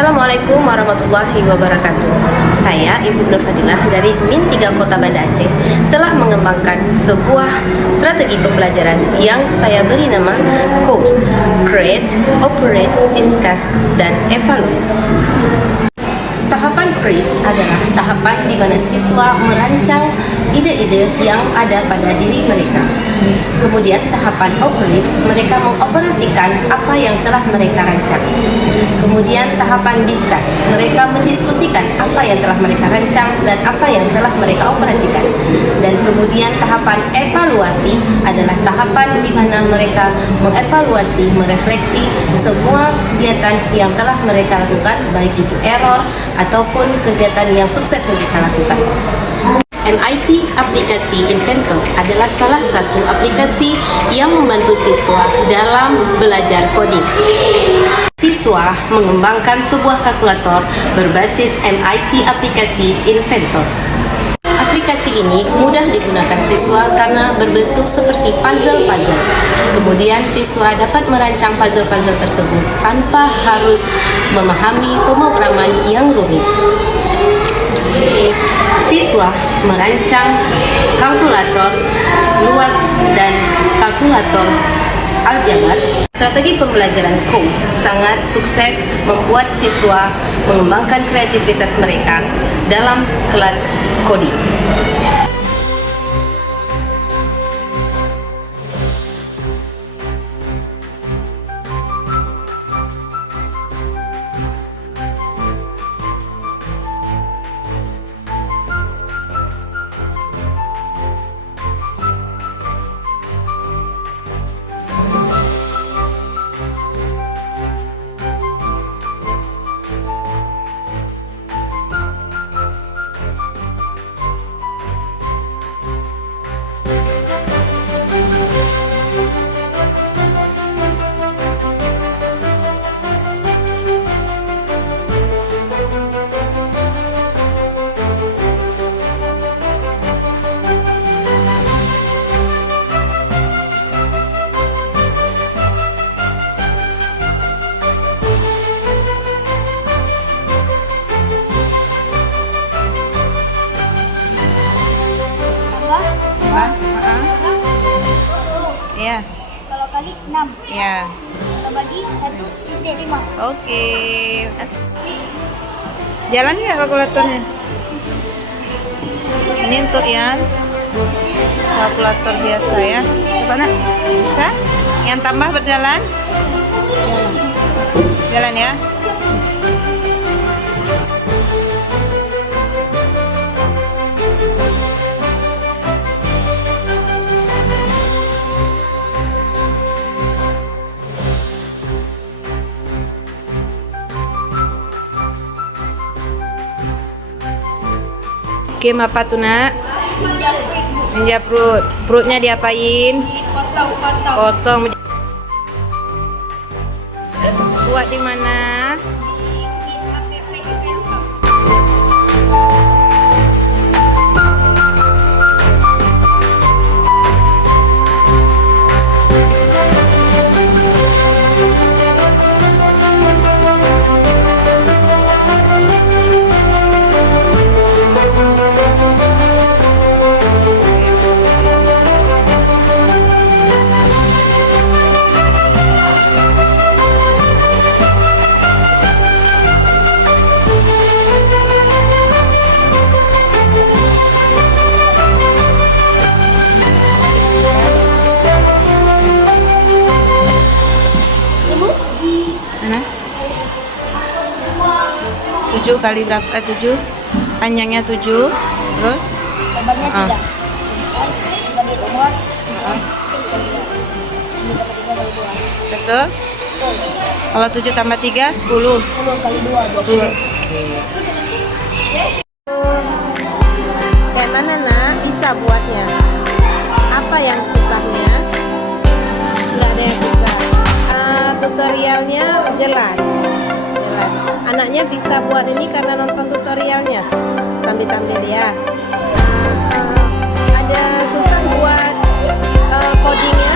Assalamualaikum warahmatullahi wabarakatuh. Saya Ibu Nur Fadilah dari Min 3 Kota Banda Aceh telah mengembangkan sebuah strategi pembelajaran yang saya beri nama CODE, Create, Operate, Discuss, dan Evaluate. Tahapan Create adalah tahapan di mana siswa merancang ide-ide yang ada pada diri mereka. Kemudian tahapan Operate, mereka mengoperasikan apa yang telah mereka rancang. Kemudian tahapan Discuss, mereka mendiskusikan apa yang telah mereka rancang dan apa yang telah mereka operasikan. Dan kemudian tahapan Evaluasi adalah tahapan di mana mereka mengevaluasi, merefleksi semua kegiatan yang telah mereka lakukan, baik itu error ataupun kegiatan yang sukses mereka lakukan. MIT Aplikasi Inventor adalah salah satu aplikasi yang membantu siswa dalam belajar coding. Siswa mengembangkan sebuah kalkulator berbasis MIT Aplikasi Inventor. Aplikasi ini mudah digunakan siswa karena berbentuk seperti puzzle-puzzle. Kemudian siswa dapat merancang puzzle-puzzle tersebut tanpa harus memahami pemrograman yang rumit. Siswa merancang kalkulator luas dan kalkulator aljabar. Strategi pembelajaran CODE sangat sukses membuat siswa mengembangkan kreativitas mereka dalam kelas coding. Ya. Kalau kali 6. Ya. Kalau bagi 1.5. Oke. Jalan nggak kalkulatornya? Ini untuk yang kalkulator biasa ya. Coba nak, bisa? Yang tambah berjalan? Jalan ya. Game apa tuh nak? Ninja fruit. Fruitnya diapain? Potong. Buat di mana? Mana? 7 kali berapa? 7. Panjangnya 7. Terus? Lebarnya 3. Besar, bagi luas. Betul? Kalau 7 tambah 3, 10. 10 kali 2, 20. Kayak mana nak bisa buatnya? Apa yang susahnya? Nggak ada yang susah. Tutorialnya jelas. Anaknya bisa buat ini karena nonton tutorialnya sambil-sambil ya. Ada susah buat codingnya?